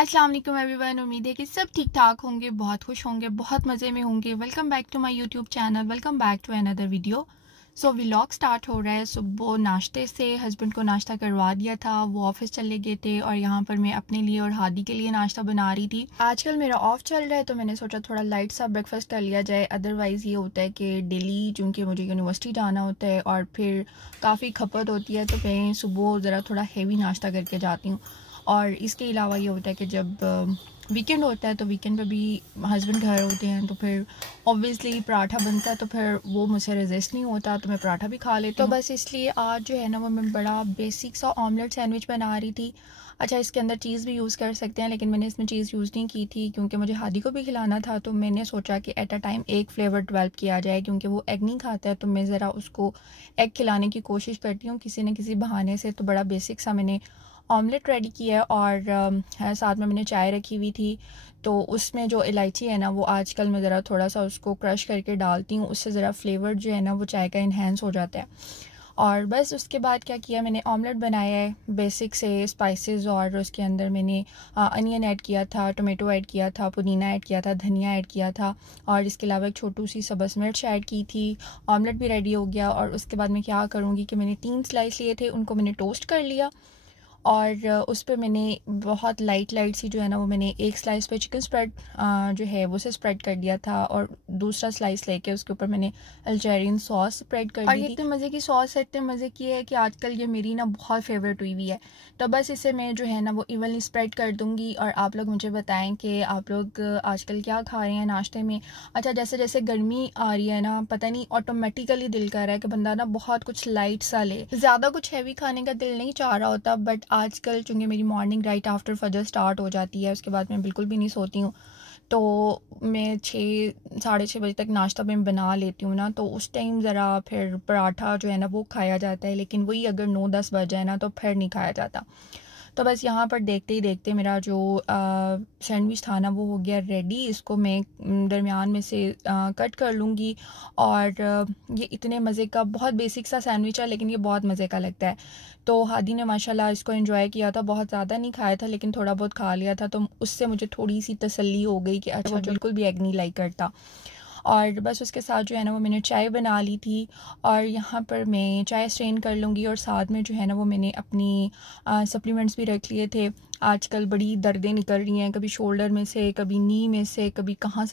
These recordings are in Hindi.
अस्सलाम वालेकुम एवरीवन। उम्मीद है कि सब ठीक ठाक होंगे, बहुत खुश होंगे, बहुत मज़े में होंगे। Welcome back to my YouTube channel, welcome back to another video. So vlog start हो रहा है। सुबह नाश्ते से हस्बैंड को नाश्ता करवा दिया था, वो ऑफिस चले गए थे और यहाँ पर मैं अपने लिए और हादी के लिए नाश्ता बना रही थी। आजकल मेरा ऑफ चल रहा है तो मैंने सोचा थोड़ा लाइट सा ब्रेकफास्ट कर लिया जाए। अदरवाइज़ ये होता है कि डेली चूँकि मुझे यूनिवर्सिटी जाना होता है और फिर काफ़ी खपत होती है, तो मैं सुबह ज़रा थोड़ा हेवी नाश्ता करके जाती हूँ। और इसके अलावा ये होता है कि जब वीकेंड होता है तो वीकेंड पे भी हस्बैंड घर होते हैं तो फिर ऑब्वियसली पराठा बनता है, तो फिर वो मुझसे रेजिस्ट नहीं होता तो मैं पराठा भी खा लेती हूँ। तो बस इसलिए आज जो है ना वो मैं बड़ा बेसिक सा ऑमलेट सैंडविच बना रही थी। अच्छा, इसके अंदर चीज़ भी यूज़ कर सकते हैं लेकिन मैंने इसमें चीज़ यूज़ नहीं की थी क्योंकि मुझे हादी को भी खिलाना था। तो मैंने सोचा कि एट अ टाइम एक फ्लेवर डेवलप किया जाए, क्योंकि वो एग नहीं खाता है तो मैं ज़रा उसको एग खिलाने की कोशिश करती हूँ किसी न किसी बहाने से। तो बड़ा बेसिक सा मैंने ऑमलेट रेडी किया है और साथ में मैंने चाय रखी हुई थी। तो उसमें जो इलायची है ना वो आजकल मैं ज़रा थोड़ा सा उसको क्रश करके डालती हूँ, उससे ज़रा फ्लेवर जो है ना वो चाय का इन्हेंस हो जाता है। और बस उसके बाद क्या किया, मैंने ऑमलेट बनाया है बेसिक से स्पाइसेस, और उसके अंदर मैंने अनियन ऐड किया था, टोमेटो ऐड किया था, पुदीना ऐड किया था, धनिया ऐड किया था और इसके अलावा एक छोटू सी सब्ज़ मिर्च ऐड की थी। ऑमलेट भी रेडी हो गया और उसके बाद मैं क्या करूँगी कि मैंने 3 स्लाइस लिए थे, उनको मैंने टोस्ट कर लिया और उस पर मैंने बहुत लाइट सी जो है ना वो मैंने एक स्लाइस पे चिकन स्प्रेड जो है वो से स्प्रेड कर दिया था और दूसरा स्लाइस लेके उसके ऊपर मैंने अल्जेरियन सॉस स्प्रेड कर दी। और ये इतने मज़े की सॉस है, इतने मज़े की है कि आजकल ये मेरी ना बहुत फेवरेट हुई हुई है। तो बस इसे मैं जो है ना वो इवनली स्प्रेड कर दूँगी और आप लोग मुझे बताएं कि आप लोग आजकल क्या खा रहे हैं नाश्ते में। अच्छा, जैसे जैसे गर्मी आ रही है ना, पता नहीं ऑटोमेटिकली दिल कर रहा है कि बंदा ना बहुत कुछ लाइट सा ले, ज़्यादा कुछ हैवी खाने का दिल नहीं चाह रहा होता। बट आजकल चूँकि मेरी मॉर्निंग राइट आफ्टर फजर स्टार्ट हो जाती है, उसके बाद मैं बिल्कुल भी नहीं सोती हूँ, तो मैं 6 साढ़े 6 बजे तक नाश्ता मैं बना लेती हूँ ना, तो उस टाइम ज़रा फिर पराठा जो है ना वो खाया जाता है, लेकिन वही अगर 9-10 बज जाए ना तो फिर नहीं खाया जाता। तो बस यहाँ पर देखते ही देखते मेरा जो सैंडविच था ना वो हो गया रेडी। इसको मैं दरमियान में से कट कर लूँगी और ये इतने मज़े का बहुत बेसिक सा सैंडविच है लेकिन ये बहुत मज़े का लगता है। तो हादी ने माशाल्लाह इसको एंजॉय किया था, बहुत ज़्यादा नहीं खाया था लेकिन थोड़ा बहुत खा लिया था, तो उससे मुझे थोड़ी सी तसल्ली हो गई कि अच्छा वो बिल्कुल भी एग नहीं लाइक करता। और बस उसके साथ जो है ना वो मैंने चाय बना ली थी और यहाँ पर मैं चाय स्ट्रेन कर लूँगी और साथ में जो है ना वो मैंने अपनी सप्लीमेंट्स भी रख लिए थे। आजकल बड़ी दर्दें निकल रही हैं, कभी शोल्डर में से, कभी नी में से, कभी कहाँ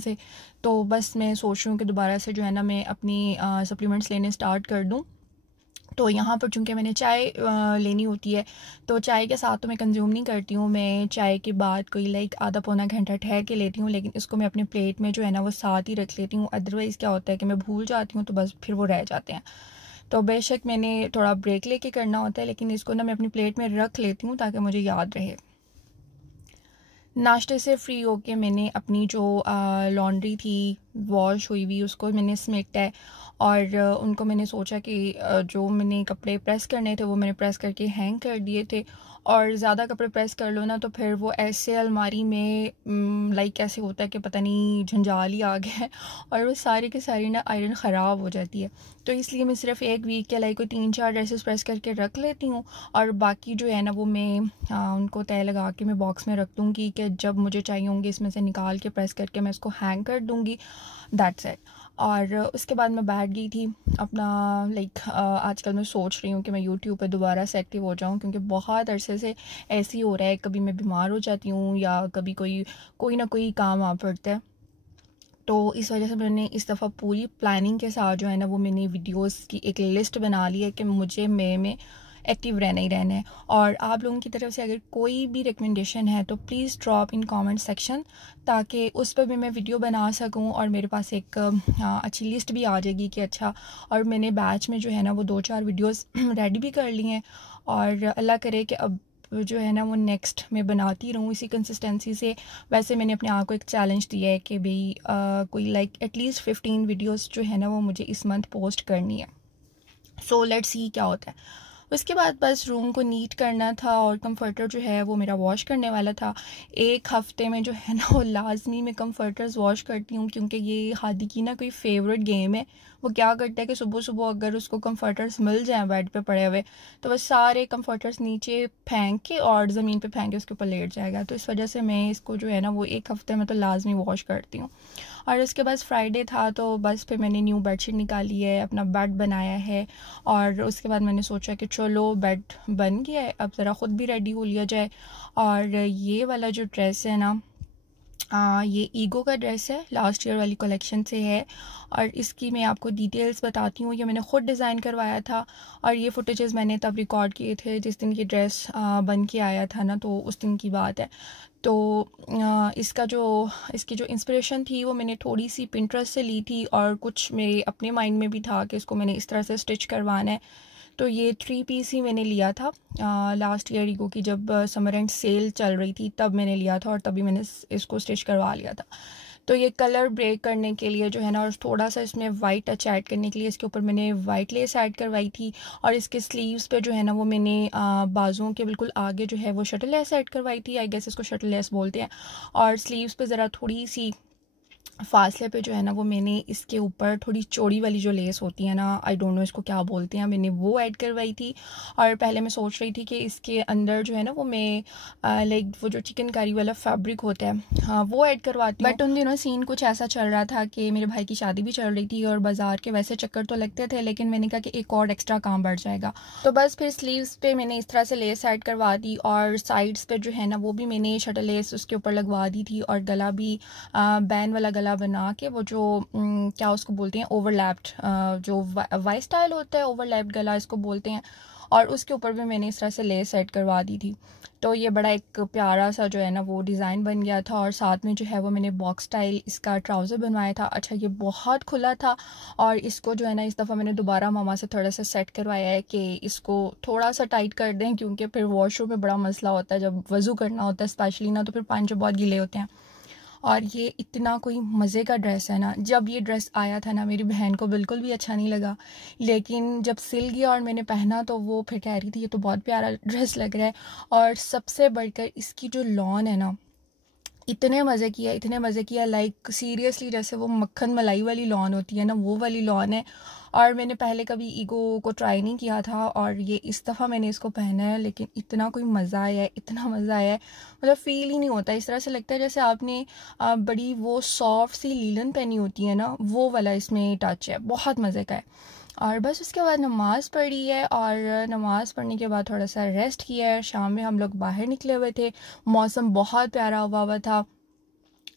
से। तो बस मैं सोच रही हूँ कि दोबारा से जो है ना मैं अपनी सप्लीमेंट्स लेने स्टार्ट कर दूँ। तो यहाँ पर चूँकि मैंने चाय लेनी होती है तो चाय के साथ तो मैं कंज्यूम नहीं करती हूँ, मैं चाय के बाद कोई लाइक आधा पौना घंटा ठहर के लेती हूँ, लेकिन इसको मैं अपने प्लेट में जो है ना वो साथ ही रख लेती हूँ। अदरवाइज़ क्या होता है कि मैं भूल जाती हूँ तो बस फिर वो रह जाते हैं। तो बेशक मैंने थोड़ा ब्रेक लेके करना होता है लेकिन इसको ना मैं अपनी प्लेट में रख लेती हूँ ताकि मुझे याद रहे। नाश्ते से फ्री होके मैंने अपनी जो लॉन्ड्री थी वॉश हुई हुई उसको मैंने समेटा है और उनको मैंने सोचा कि जो मैंने कपड़े प्रेस करने थे वो मैंने प्रेस करके हैंग कर दिए थे। और ज़्यादा कपड़े प्रेस कर लो ना तो फिर वो ऐसे अलमारी में लाइक ऐसे होता है कि पता नहीं झंझाल ही आ गया है और वो सारी की सारी ना आयरन ख़राब हो जाती है। तो इसलिए मैं सिर्फ एक वीक के लाइक कोई 3-4 ड्रेसेस प्रेस करके रख लेती हूँ और बाकी जो है ना वो मैं उनको तय लगा के मैं बॉक्स में रख दूँगी कि जब मुझे चाहिए होंगे इसमें से निकाल के प्रेस करके मैं इसको हैंग कर दूँगी। That's it. और उसके बाद मैं बैठ गई थी अपना लाइक आजकल मैं सोच रही हूँ कि मैं यूट्यूब पे दोबारा से एक्टिव हो जाऊँ, क्योंकि बहुत अरसे से ऐसे ही हो रहा है, कभी मैं बीमार हो जाती हूँ या कभी कोई ना कोई काम आ पड़ता है। तो इस वजह से मैंने इस दफ़ा पूरी प्लानिंग के साथ जो है ना वो मैंने वीडियोस की एक लिस्ट बना ली है कि मुझे मई में एक्टिव रहना ही रहना है। और आप लोगों की तरफ से अगर कोई भी रिकमेंडेशन है तो please drop in comment section, ताकि उस पर भी मैं वीडियो बना सकूं और मेरे पास एक अच्छी लिस्ट भी आ जाएगी कि अच्छा। और मैंने बैच में जो है ना वो 2-4 वीडियोस रेडी भी कर ली हैं और अल्लाह करे कि अब जो है ना वो नेक्स्ट मैं बनाती रहूँ इसी कंसिस्टेंसी से। वैसे मैंने अपने आप को एक चैलेंज दिया है कि भाई कोई लाइक एटलीस्ट 15 वीडियोस जो है ना वो मुझे इस मंथ पोस्ट करनी है। सो लेट्स सी क्या होता है। उसके बाद बस रूम को नीट करना था और कंफर्टर जो है वो मेरा वॉश करने वाला था। एक हफ़्ते में जो है ना वो लाजमी मैं कंफर्टर्स वॉश करती हूँ, क्योंकि ये हादी की ना कोई फेवरेट गेम है। वो क्या करता है कि सुबह सुबह अगर उसको कंफर्टर्स मिल जाएं बेड पे पड़े हुए, तो बस सारे कंफर्टर्स नीचे फेंक के और ज़मीन पे फेंक के उसके ऊपर लेट जाएगा। तो इस वजह से मैं इसको जो है ना वो एक हफ़्ते में तो लाजमी वॉश करती हूँ। और उसके बाद फ्राइडे था तो बस फिर मैंने न्यू बेडशीट निकाली है, अपना बेड बनाया है। और उसके बाद मैंने सोचा कि चलो बेड बन गया है, अब ज़रा ख़ुद भी रेडी हो लिया जाए। और ये वाला जो ड्रेस है ना, ये ईगो का ड्रेस है, लास्ट ईयर वाली कलेक्शन से है। और इसकी मैं आपको डिटेल्स बताती हूँ। ये मैंने ख़ुद डिज़ाइन करवाया था और ये फुटेजेस मैंने तब रिकॉर्ड किए थे जिस दिन ये ड्रेस बन के आया था ना, तो उस दिन की बात है। तो इसकी जो इंस्पिरेशन थी वो मैंने थोड़ी सी पिंटरेस्ट से ली थी और कुछ मेरे अपने माइंड में भी था कि इसको मैंने इस तरह से स्टिच करवाना है। तो ये 3 पीस ही मैंने लिया था लास्ट ईयर ईगो की जब समर एंड सेल चल रही थी, तब मैंने लिया था और तभी मैंने इसको स्टिच करवा लिया था। तो ये कलर ब्रेक करने के लिए जो है ना, और थोड़ा सा इसमें वाइट टच ऐड करने के लिए इसके ऊपर मैंने वाइट लेस ऐड करवाई थी। और इसके स्लीव्स पे जो है ना वो मैंने बाजुओं के बिल्कुल आगे जो है वो शटल लेस ऐड करवाई थी। आई गेस इसको शटल लेस बोलते हैं। और स्लीव्स पे ज़रा थोड़ी सी फासले पे जो है ना वो मैंने इसके ऊपर थोड़ी चौड़ी वाली जो लेस होती है ना, आई डोंट नो इसको क्या बोलते हैं, मैंने वो ऐड करवाई थी। और पहले मैं सोच रही थी कि इसके अंदर जो है ना वो मैं लाइक वो जो चिकनकारी वाला फैब्रिक होता है वो ऐड करवाती हूँ। बट उन दिनों सीन कुछ ऐसा चल रहा था कि मेरे भाई की शादी भी चल रही थी और बाज़ार के वैसे चक्कर तो लगते थे, लेकिन मैंने कहा कि एक और एक्स्ट्रा काम बढ़ जाएगा। तो बस फिर स्लीव्स पे मैंने इस तरह से लेस ऐड करवा दी और साइड्स पे जो है ना वो भी मैंने शटल लेस उसके ऊपर लगवा दी थी। और गला भी बैन वाला गला बना के वो जो क्या उसको बोलते हैं ओवरलैप्ड, जो वाई स्टाइल होता है ओवरलैप्ड गला इसको बोलते हैं। और उसके ऊपर भी मैंने इस तरह से लेस ऐड करवा दी थी। तो ये बड़ा एक प्यारा सा जो है ना वो डिज़ाइन बन गया था। और साथ में जो है वो मैंने बॉक्स स्टाइल इसका ट्राउज़र बनवाया था। अच्छा, ये बहुत खुला था और इसको जो है ना इस दफ़ा मैंने दोबारा मामा से थोड़ा सा सेट करवाया है कि इसको थोड़ा सा टाइट कर दें, क्योंकि फिर वॉशरूम में बड़ा मसला होता है जब वज़ू करना होता है स्पेशली ना, तो फिर पंजे बहुत गीले होते हैं। और ये इतना कोई मज़े का ड्रेस है ना, जब ये ड्रेस आया था ना मेरी बहन को बिल्कुल भी अच्छा नहीं लगा, लेकिन जब सिल गया और मैंने पहना तो वो फिर कह रही थी ये तो बहुत प्यारा ड्रेस लग रहा है। और सबसे बढ़कर इसकी जो लॉन है ना, इतने मज़े किया लाइक सीरियसली जैसे वो मक्खन मलाई वाली लॉन होती है ना, वो वाली लॉन है। और मैंने पहले कभी ईगो को ट्राई नहीं किया था और ये इस दफ़ा मैंने इसको पहना है, लेकिन इतना कोई मज़ा आया है, इतना मज़ा आया है, मतलब फ़ील ही नहीं होता। इस तरह से लगता है जैसे आपने बड़ी वो सॉफ्ट सी लीलन पहनी होती है ना, वो वाला इसमें टच है, बहुत मज़े का है। और बस उसके बाद नमाज़ पढ़ी है और नमाज़ पढ़ने के बाद थोड़ा सा रेस्ट किया है। शाम में हम लोग बाहर निकले हुए थे, मौसम बहुत प्यारा हुआ था,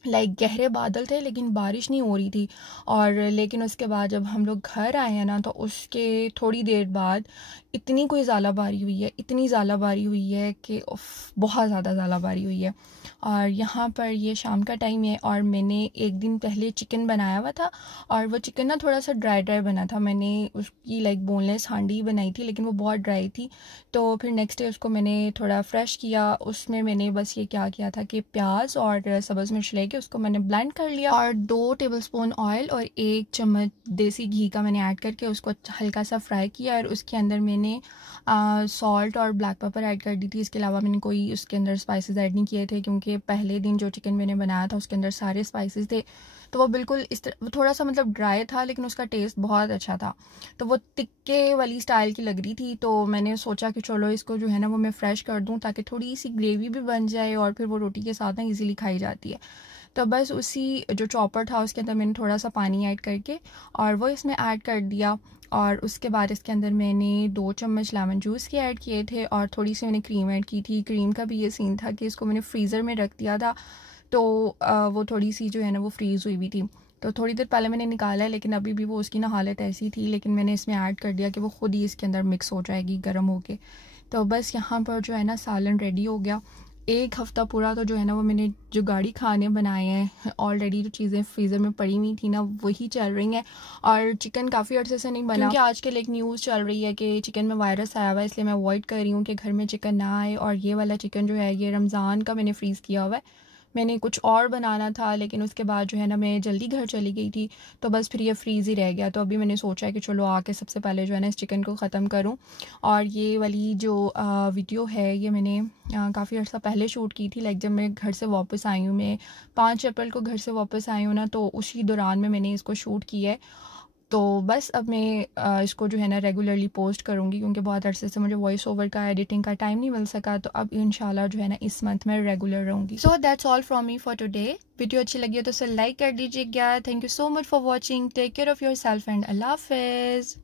लाइक गहरे बादल थे लेकिन बारिश नहीं हो रही थी। और लेकिन उसके बाद जब हम लोग घर आए हैं ना, तो उसके थोड़ी देर बाद इतनी कोई ज़ालाबारी हुई है, इतनी ज़ालाबारी हुई है कि बहुत ज़्यादा ज़ालाबारी हुई है। और यहाँ पर ये शाम का टाइम है और मैंने एक दिन पहले चिकन बनाया हुआ था और वो चिकन ना थोड़ा सा ड्राई बना था। मैंने उसकी लाइक बोनलेस हांडी बनाई थी, लेकिन वो बहुत ड्राई थी। तो फिर नेक्स्ट डे उसको मैंने थोड़ा फ्रेश किया। उसमें मैंने बस ये क्या किया था कि प्याज और सब्ज़ मिर्च लेके उसको मैंने ब्लेंड कर लिया और 2 टेबलस्पून ऑयल और 1 चम्मच देसी घी का मैंने ऐड करके उसको हल्का सा फ्राई किया। और उसके अंदर मैंने सॉल्ट और ब्लैक पेपर ऐड कर दी थी। इसके अलावा मैंने कोई उसके अंदर स्पाइसेस ऐड नहीं किए थे, क्योंकि पहले दिन जो चिकन मैंने बनाया था उसके अंदर सारे स्पाइसेस थे। तो वो बिल्कुल इस तरह थोड़ा सा मतलब ड्राई था, लेकिन उसका टेस्ट बहुत अच्छा था। तो वो टिक्के वाली स्टाइल की लग रही थी, तो मैंने सोचा कि चलो इसको जो है ना वो मैं फ्रेश कर दूँ ताकि थोड़ी सी ग्रेवी भी बन जाए और फिर वो रोटी के साथ ना ईज़िली खाई जाती है। तो बस उसी जो चॉपर था उसके अंदर मैंने थोड़ा सा पानी ऐड करके और वो इसमें ऐड कर दिया। और उसके बाद इसके अंदर मैंने 2 चम्मच लेमन जूस के ऐड किए थे और थोड़ी सी मैंने क्रीम ऐड की थी। क्रीम का भी ये सीन था कि इसको मैंने फ्रीज़र में रख दिया था, तो वो थोड़ी सी जो है ना वो फ्रीज़ हुई भी थी। तो थोड़ी देर पहले मैंने निकाला है, लेकिन अभी भी वो उसकी ना हालत ऐसी थी, लेकिन मैंने इसमें ऐड कर दिया कि वो ख़ुद ही इसके अंदर मिक्स हो जाएगी गर्म होके। तो बस यहाँ पर जो है ना सालन रेडी हो गया। एक हफ़्ता पूरा तो जो है ना वो मैंने जो गाड़ी खाने बनाए हैं, ऑलरेडी जो चीज़ें फ्रीज़र में पड़ी हुई थी ना वही चल रही हैं। और चिकन काफ़ी अर्से से नहीं बना, क्योंकि आजकल एक न्यूज़ चल रही है कि चिकन में वायरस आया हुआ है, इसलिए मैं अवॉइड कर रही हूँ कि घर में चिकन ना आए। और ये वाला चिकन जो है ये रमज़ान का मैंने फ्रीज़ किया हुआ है, मैंने कुछ और बनाना था, लेकिन उसके बाद जो है ना मैं जल्दी घर चली गई थी, तो बस फिर ये फ्रीज़ ही रह गया। तो अभी मैंने सोचा कि चलो आके सबसे पहले जो है ना इस चिकन को ख़त्म करूं। और ये वाली जो वीडियो है ये मैंने काफ़ी अर्सा पहले शूट की थी, लाइक जब मैं घर से वापस आई हूँ, मैं 5 अप्रैल को घर से वापस आई हूँ ना, तो उसी दौरान में मैंने इसको शूट किया है। तो बस अब मैं इसको जो है ना रेगुलरली पोस्ट करूँगी, क्योंकि बहुत अरसे से मुझे वॉइस ओवर का एडिटिंग का टाइम नहीं मिल सका। तो अब इंशाल्लाह जो है ना इस मंथ में रेगुलर रहूँगी। So that's all from me for today. Video अच्छी लगी हो तो उसे लाइक कर दीजिएगा। Thank you so much for watching. Take care of yourself and अल्लाह हाफिज़।